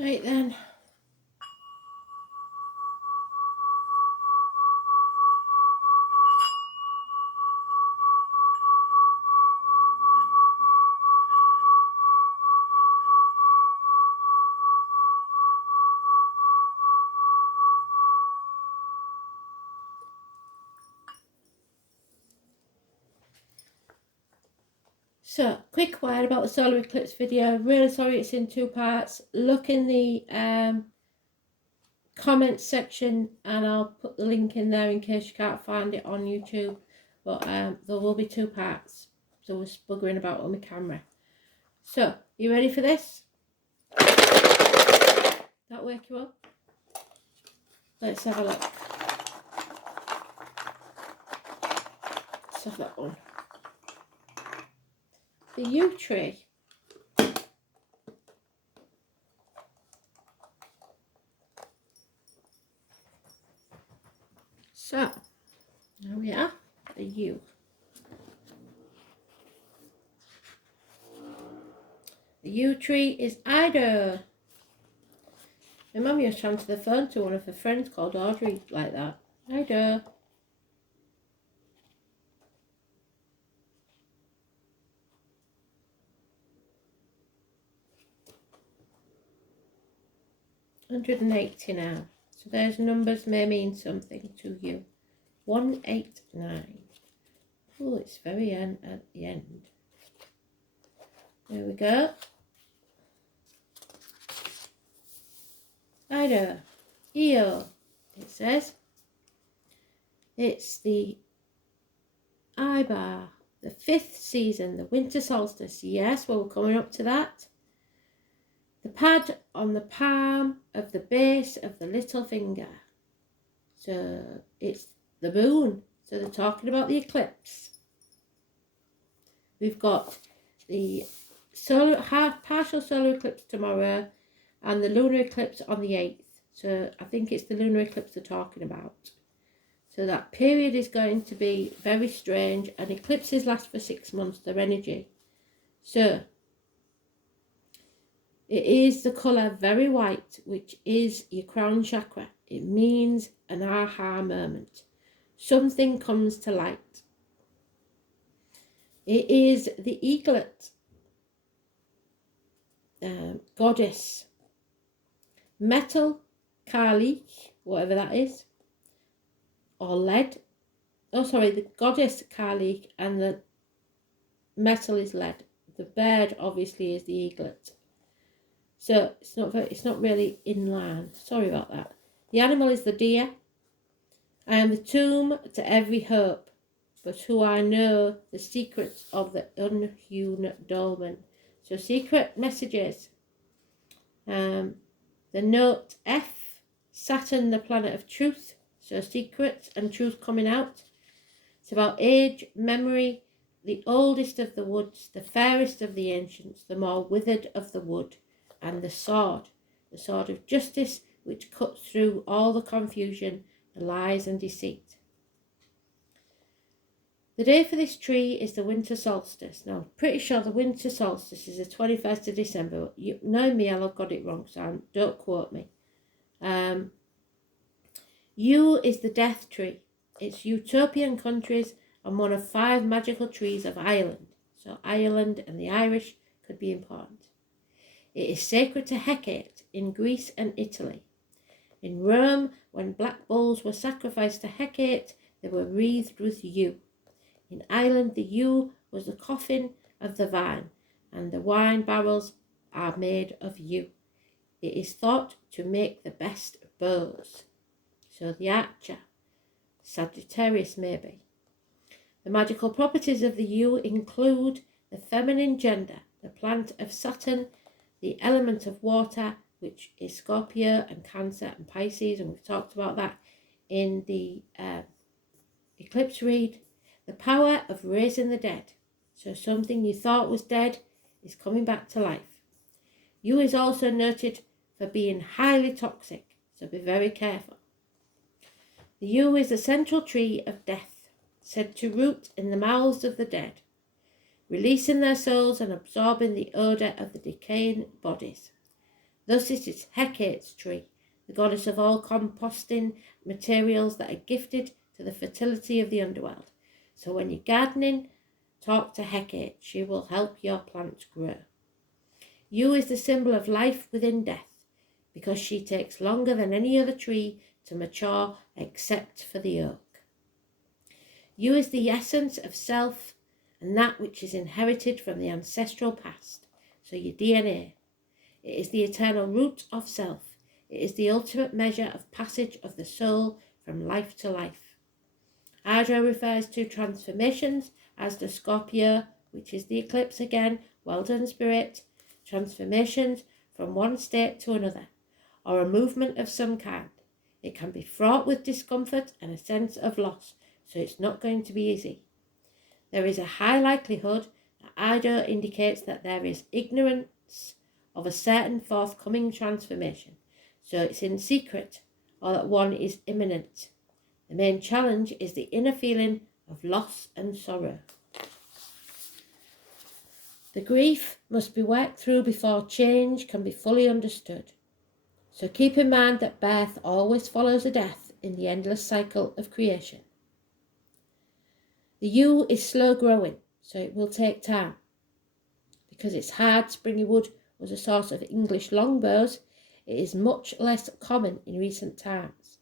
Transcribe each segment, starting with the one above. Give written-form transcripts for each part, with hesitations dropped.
Right then. So, quick word about the solar eclipse video. Really sorry it's in two parts. Look in the comments section and I'll put the link in there in case you can't find it on YouTube. But there will be two parts. So we're buggering about on my camera. So, you ready for this? That wake you up? Let's have a look. Let's have that one. The yew tree. So, there we are, the yew. The yew tree is Ida. My mum used to answer the phone to one of her friends called Audrey like that. Ida. $180 now. So those numbers may mean something to you. 189. Oh, it's very end at the end. There we go. Ida. Eo. It says. It's the Ibar. The 5th season. The winter solstice. Yes, well, we're coming up to that. The pad on the palm of the base of the little finger. So it's the moon. So they're talking about the eclipse. We've got the partial solar eclipse tomorrow and the lunar eclipse on the 8th. So I think it's the lunar eclipse they're talking about. So that period is going to be very strange, and eclipses last for 6 months, their energy. So it is the colour very white, which is your crown chakra. It means an aha moment. Something comes to light. It is the eaglet, goddess, metal, Kali, whatever that is, or lead. Oh, sorry, the goddess Kali and the metal is lead. The bird obviously is the eaglet. So it's not really in line. Sorry about that. The animal is the deer. I am the tomb to every hope, but who I know the secrets of the unhewn dolmen. So secret messages. The note F, Saturn, the planet of truth. So secrets and truth coming out. It's about age, memory, the oldest of the woods, the fairest of the ancients, the more withered of the wood, and the sword of justice, which cuts through all the confusion, the lies and deceit. The day for this tree is the winter solstice. Now, I'm pretty sure the winter solstice is the 21st of December. You know me, I've got it wrong, so don't quote me. Yew is the death tree. It's utopian countries and one of 5 magical trees of Ireland. So Ireland and the Irish could be important. It is sacred to Hecate in Greece and Italy. In Rome, when black bulls were sacrificed to Hecate, they were wreathed with yew. In Ireland, the yew was the coffin of the vine, and the wine barrels are made of yew. It is thought to make the best bows. So the archer, Sagittarius maybe. The magical properties of the yew include the feminine gender, the plant of Saturn, the element of water, which is Scorpio and Cancer and Pisces, and we've talked about that in the eclipse read. The power of raising the dead. So something you thought was dead is coming back to life. Yew is also noted for being highly toxic, so be very careful. The yew is the central tree of death, said to root in the mouths of the dead, releasing their souls and absorbing the odour of the decaying bodies. Thus it is Hecate's tree, the goddess of all composting materials that are gifted to the fertility of the underworld. So when you're gardening, talk to Hecate. She will help your plants grow. Yew is the symbol of life within death, because she takes longer than any other tree to mature except for the oak. Yew is the essence of self and that which is inherited from the ancestral past, so your DNA. It is the eternal root of self. It is the ultimate measure of passage of the soul from life to life. Hydra refers to transformations, as the Scorpio, which is the eclipse again, well done spirit, transformations from one state to another, or a movement of some kind. It can be fraught with discomfort and a sense of loss, so it's not going to be easy. There is a high likelihood that Ido indicates that there is ignorance of a certain forthcoming transformation, so it's in secret, or that one is imminent. The main challenge is the inner feeling of loss and sorrow. The grief must be worked through before change can be fully understood. So keep in mind that birth always follows a death in the endless cycle of creation. The yew is slow growing, so it will take time. Because its hard, springy wood was a source of English longbows, it is much less common in recent times.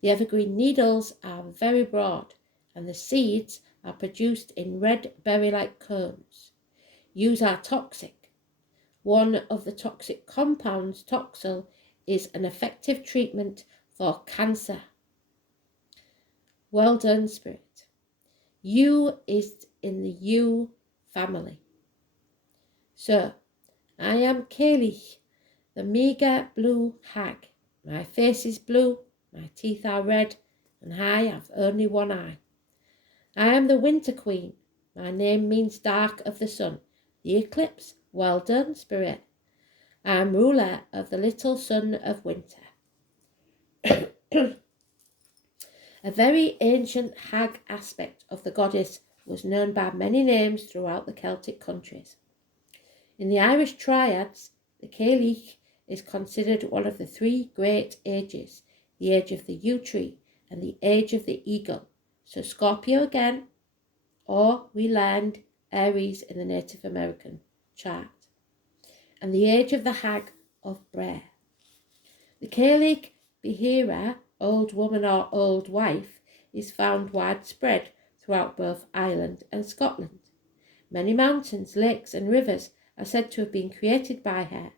The evergreen needles are very broad, and the seeds are produced in red berry-like cones. Yews are toxic. One of the toxic compounds, Toxil, is an effective treatment for cancer. Well done, spirit. Yew is in the yew family. So, I am Kaylee, the meagre blue hag. My face is blue, my teeth are red, and I have only one eye. I am the winter queen. My name means dark of the sun, the eclipse. Well done, spirit. I am ruler of the little son of winter. A very ancient hag aspect of the goddess was known by many names throughout the Celtic countries. In the Irish triads, the Cailleach is considered one of the three great ages, the age of the yew tree and the age of the eagle. So Scorpio again, or we learned Aries in the Native American chart, and the age of the hag of Brer. The Cailleach Behera, old woman or old wife, is found widespread throughout both Ireland and Scotland. Many mountains, lakes and rivers are said to have been created by her.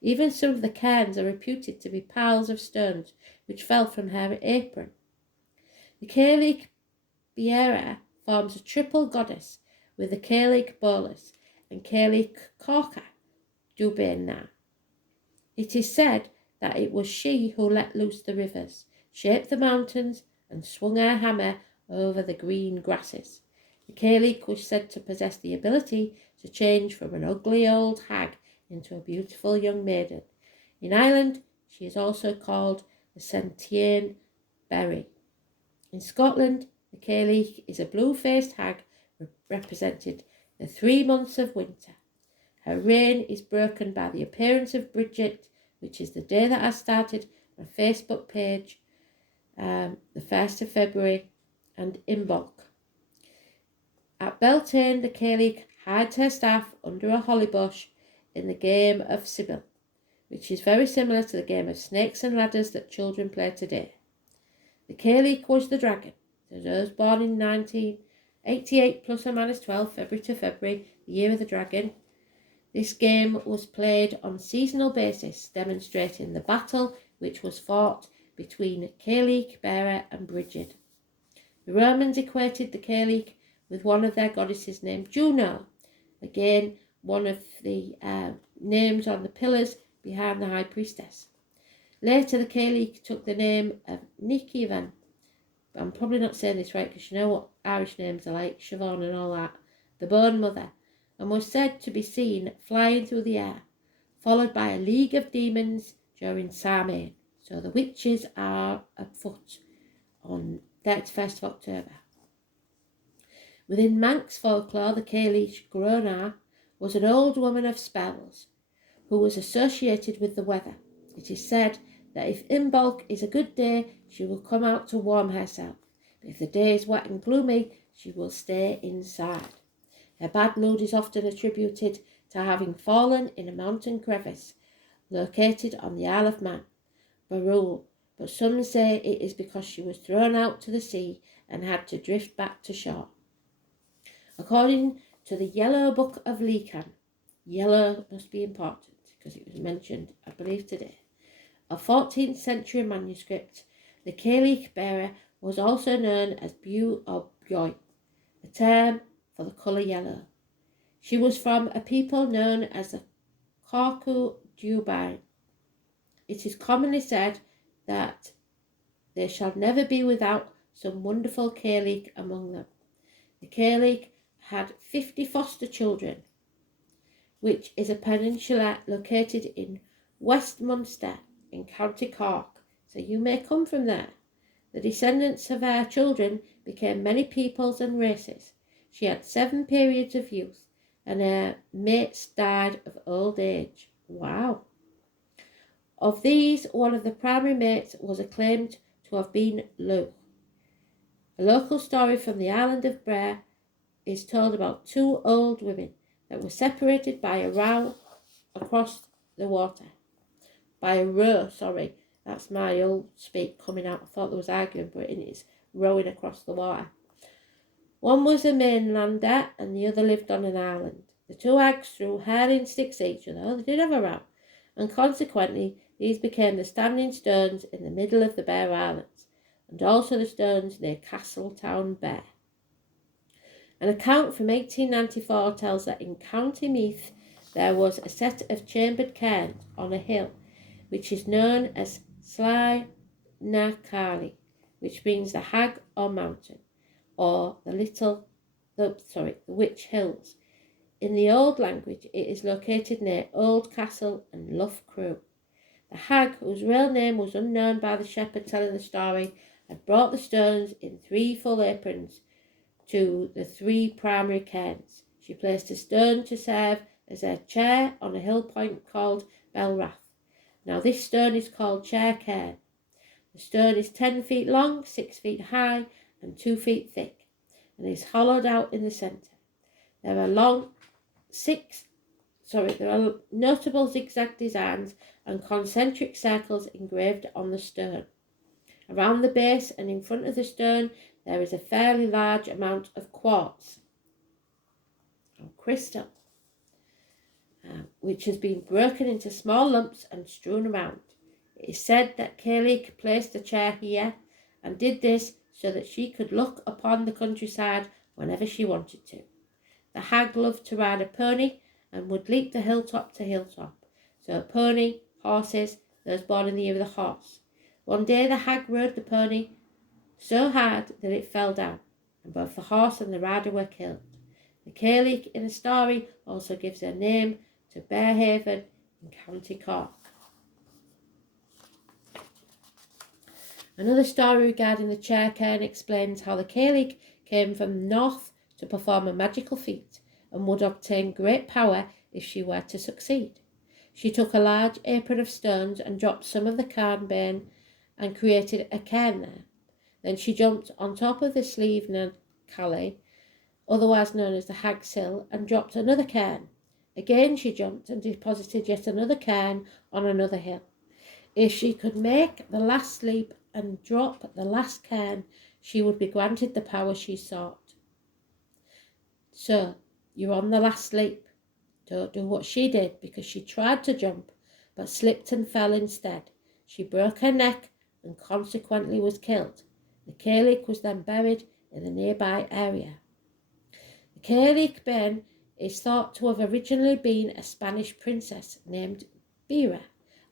Even some of the cairns are reputed to be piles of stones which fell from her apron. The Cailleach Behera forms a triple goddess with the Cailleach Bolus and Cailleach Corca Dubéna. It is said that it was she who let loose the rivers, shaped the mountains, and swung her hammer over the green grasses. The Cailleach was said to possess the ability to change from an ugly old hag into a beautiful young maiden. In Ireland, she is also called the Sentian Berry. In Scotland, the Cailleach is a blue-faced hag represented the 3 months of winter. Her reign is broken by the appearance of Bridget, which is the day that I started my Facebook page, the 1st of February, and Imbolc. At Beltane, the Cailleach hides her staff under a holly bush in the game of Sibyl, which is very similar to the game of snakes and ladders that children play today. The Cailleach was the dragon. To those born in 1988 plus or minus 12, February to February, the year of the dragon, this game was played on a seasonal basis, demonstrating the battle which was fought between Cailleach, Bera and Bridget. The Romans equated the Cailleach with one of their goddesses named Juno, again one of the names on the pillars behind the high priestess. Later the Cailleach took the name of Nikivan. I'm probably not saying this right because you know what Irish names are like, Siobhan and all that, the Bone Mother, and was said to be seen flying through the air, followed by a league of demons during Samhain. So the witches are afoot on 31st of October. Within Manx folklore, the Cailleach Grona was an old woman of spells, who was associated with the weather. It is said that if Imbolc is a good day, she will come out to warm herself. But if the day is wet and gloomy, she will stay inside. Her bad mood is often attributed to having fallen in a mountain crevice located on the Isle of Man, Barul, but some say it is because she was thrown out to the sea and had to drift back to shore. According to the Yellow Book of Lecan, yellow must be important because it was mentioned, I believe, today, a 14th century manuscript, the Cailleach bearer was also known as Bew or Bjoy, a term for the colour yellow. She was from a people known as the Corcu Dubai. It is commonly said that they shall never be without some wonderful Cailleach among them. The Cailleach had 50 foster children, which is a peninsula located in West Munster in County Cork, so you may come from there. The descendants of her children became many peoples and races. She had 7 periods of youth, and her mates died of old age. Wow. Of these, one of the primary mates was acclaimed to have been Luke. A local story from the island of Brer is told about 2 old women that were separated by a row across the water. By a row, sorry. That's my old speak coming out. I thought there was arguing, but it is rowing across the water. One was a mainlander and the other lived on an island. The 2 hags threw hurling sticks at each other. Oh, they did have a row. And consequently, these became the standing stones in the middle of the Bear Islands, and also the stones near Castletown Bear. An account from 1894 tells that in County Meath there was a set of chambered cairns on a hill, which is known as Sly na Carly, which means the hag or mountain, or the witch hills. In the old language, it is located near Old Castle and Lough Crew. The hag, whose real name was unknown by the shepherd telling the story, had brought the stones in 3 full aprons to the 3 primary cairns. She placed a stone to serve as her chair on a hill point called Belrath. Now this stone is called Chair Cairn. The stone is 10 feet long, 6 feet high and 2 feet thick, and is hollowed out in the centre. There are notable zigzag designs and concentric circles engraved on the stone. Around the base and in front of the stone there is a fairly large amount of quartz or crystal, which has been broken into small lumps and strewn around. It is said that Cailleach placed a chair here and did this so that she could look upon the countryside whenever she wanted to. The hag loved to ride a pony and would leap the hilltop to hilltop. So a pony, horses, those born in the year of the horse. One day the hag rode the pony so hard that it fell down, and both the horse and the rider were killed. The Cailleach in the story also gives her name to Bearhaven in County Cork. Another story regarding the chair cairn explains how the Cailleach came from the north to perform a magical feat and would obtain great power if she were to succeed. She took a large apron of stones and dropped some of the cairn and created a cairn there. Then she jumped on top of the Slieve na Calais, otherwise known as the Hag's Hill, and dropped another cairn. Again she jumped and deposited yet another cairn on another hill. If she could make the last leap and drop the last cairn, she would be granted the power she sought. So, you're on the last leap. Don't do what she did, because she tried to jump, but slipped and fell instead. She broke her neck and consequently was killed. The Cailleach was then buried in the nearby area. The Cailleach Ben is thought to have originally been a Spanish princess named Bera.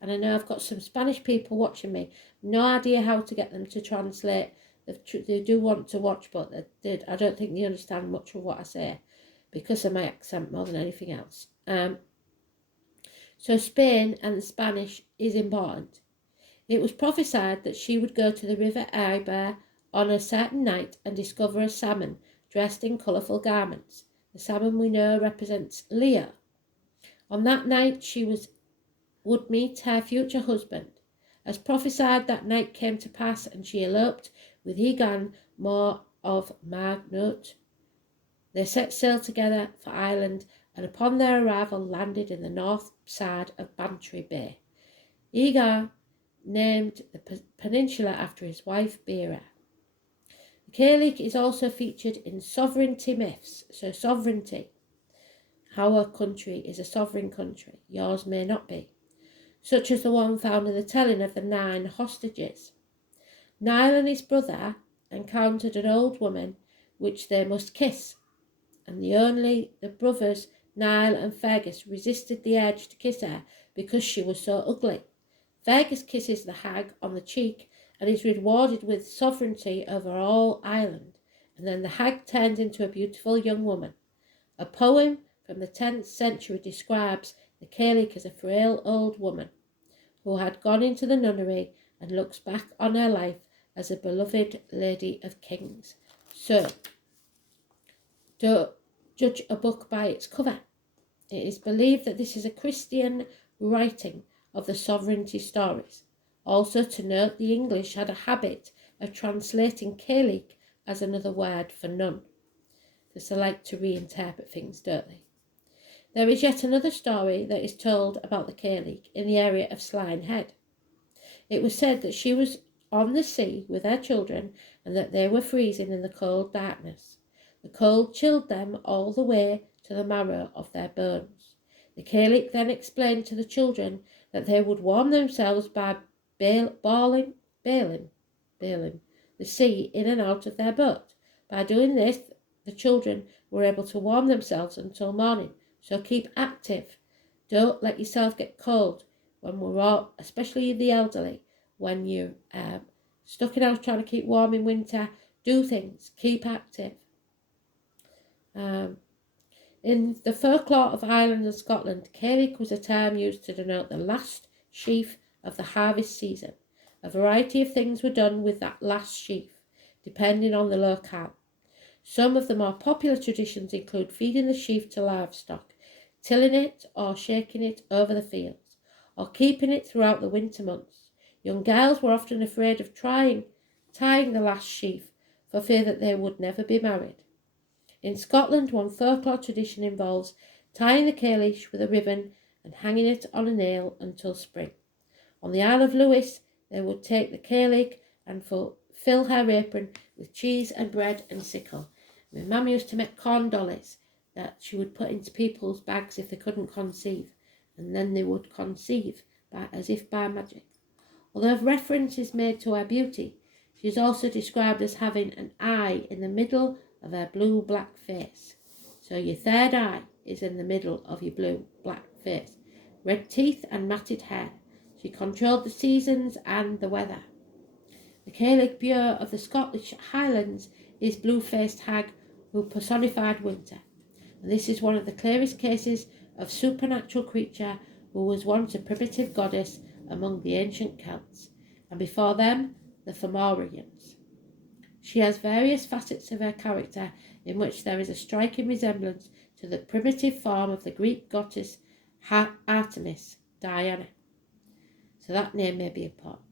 And I know I've got some Spanish people watching me. No idea how to get them to translate. They do want to watch, but I don't think they understand much of what I say because of my accent more than anything else. So Spain and the Spanish is important. It was prophesied that she would go to the river Iber on a certain night and discover a salmon dressed in colourful garments. The salmon we know represents Leo. On that night she was would meet her future husband. As prophesied, that night came to pass, and she eloped with Ogham, more of Magnut. They set sail together for Ireland, and upon their arrival landed in the north side of Bantry Bay. Ogham named the peninsula after his wife Bera. The Gaelic is also featured in sovereignty myths. So sovereignty, our country is a sovereign country, yours may not be, such as the one found in the telling of the 9 hostages. Niall and his brother encountered an old woman which they must kiss, and the brothers Niall and Fergus resisted the urge to kiss her because she was so ugly. Fergus kisses the hag on the cheek and is rewarded with sovereignty over all Ireland, and then the hag turns into a beautiful young woman. A poem from the 10th century describes the Gaelic as a frail old woman who had gone into the nunnery and looks back on her life as a beloved lady of kings. So, don't judge a book by its cover. It is believed that this is a Christian writing of the sovereignty stories. Also to note, the English had a habit of translating Gaelic as another word for nun, because they like to reinterpret things, don't they? There is yet another story that is told about the Gaelic in the area of Sline Head. It was said that she was on the sea with her children and that they were freezing in the cold darkness. The cold chilled them all the way to the marrow of their bones. The Gaelic then explained to the children that they would warm themselves by bailing the sea in and out of their boat. By doing this, the children were able to warm themselves until morning. So keep active. Don't let yourself get cold when we're all, especially the elderly, when you're stuck in house trying to keep warm in winter. Do things. Keep active. In the folklore of Ireland and Scotland, Gaelic was a term used to denote the last sheaf of the harvest season. A variety of things were done with that last sheaf, depending on the locale. Some of the more popular traditions include feeding the sheaf to livestock, tilling it or shaking it over the fields, or keeping it throughout the winter months. Young girls were often afraid of tying the last sheaf for fear that they would never be married. In Scotland, one folklore tradition involves tying the Gaelic with a ribbon and hanging it on a nail until spring. On the Isle of Lewis, they would take the Gaelic and fill her apron with cheese and bread and sickle. My mum used to make corn dollies that she would put into people's bags if they couldn't conceive, and then they would conceive as if by magic. Although reference is made to her beauty, she is also described as having an eye in the middle of her blue-black face. So your third eye is in the middle of your blue-black face. Red teeth and matted hair. She controlled the seasons and the weather. The Gaelic Bureau of the Scottish Highlands is blue-faced hag who personified winter. And this is one of the clearest cases of supernatural creature who was once a primitive goddess among the ancient Celts, and before them, the Fomorians. She has various facets of her character in which there is a striking resemblance to the primitive form of the Greek goddess Artemis, Diana. So that name may be important.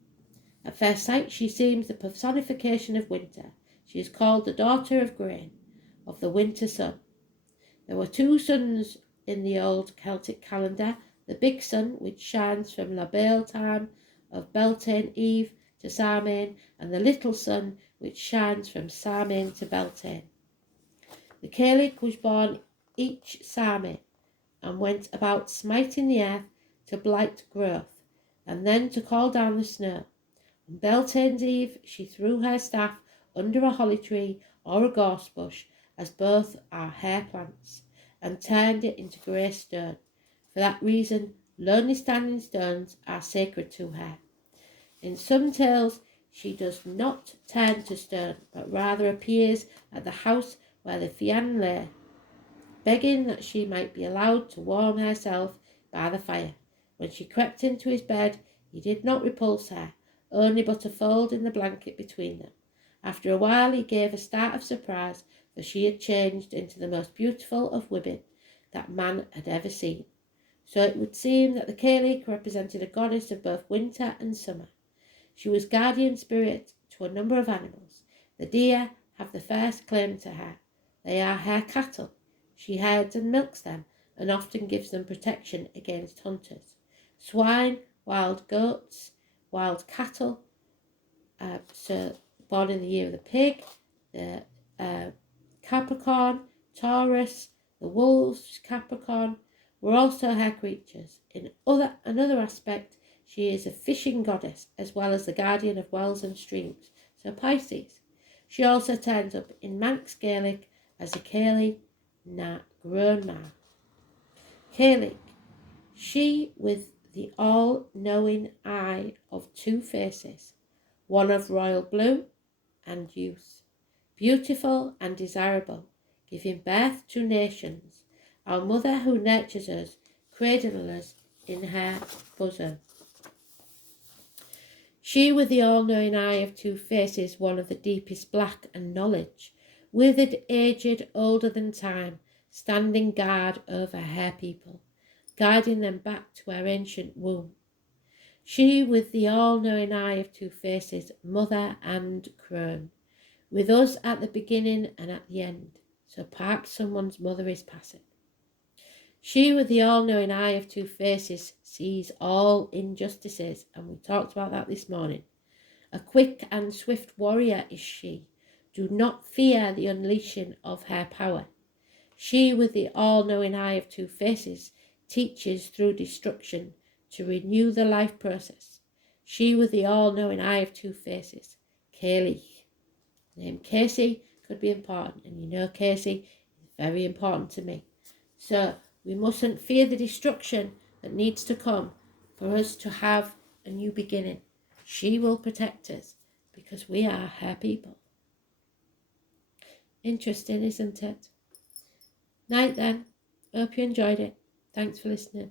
At first sight, she seems the personification of winter. She is called the daughter of grain, of the winter sun. There were 2 suns in the old Celtic calendar, the big sun, which shines from La Bale time of Beltane Eve to Samhain, and the little sun, which shines from Samhain to Beltane. The Gaelic was born each Samhain, and went about smiting the earth to blight growth, and then to call down the snow. On Beltane's Eve she threw her staff under a holly tree or a gorse bush, as both are hair plants, and turned it into grey stone. For that reason, lonely standing stones are sacred to her. In some tales, she does not turn to stone, but rather appears at the house where the Fian lay, begging that she might be allowed to warm herself by the fire. When she crept into his bed, he did not repulse her, only but a fold in the blanket between them. After a while he gave a start of surprise, for she had changed into the most beautiful of women that man had ever seen. So it would seem that the Cailleach represented a goddess of both winter and summer. She was guardian spirit to a number of animals. The deer have the first claim to her. They are her cattle. She herds and milks them, and often gives them protection against hunters. Swine, wild goats, wild cattle, so born in the year of the pig, the Capricorn, Taurus, the wolves, Capricorn, were also her creatures. In another aspect, she is a fishing goddess as well as the guardian of wells and streams, so Pisces. She also turns up in Manx Gaelic as a Cailleach na Grunma. Cailleach, she with the all-knowing eye of two faces, one of royal blue and youth, beautiful and desirable, giving birth to nations, our mother who nurtures us, cradling us in her bosom. She with the all-knowing eye of two faces, one of the deepest black and knowledge, withered, aged, older than time, standing guard over her people, guiding them back to her ancient womb. She with the all-knowing eye of two faces, mother and crone, with us at the beginning and at the end, so perhaps someone's mother is passing. She with the all-knowing eye of two faces sees all injustices, and we talked about that this morning. A quick and swift warrior is she. Do not fear the unleashing of her power. She with the all-knowing eye of two faces teaches through destruction to renew the life process. She with the all-knowing eye of two faces, Cailleach. The name Casey could be important, and you know Casey is very important to me. So we mustn't fear the destruction that needs to come for us to have a new beginning. She will protect us because we are her people. Interesting, isn't it? Night then. Hope you enjoyed it. Thanks for listening.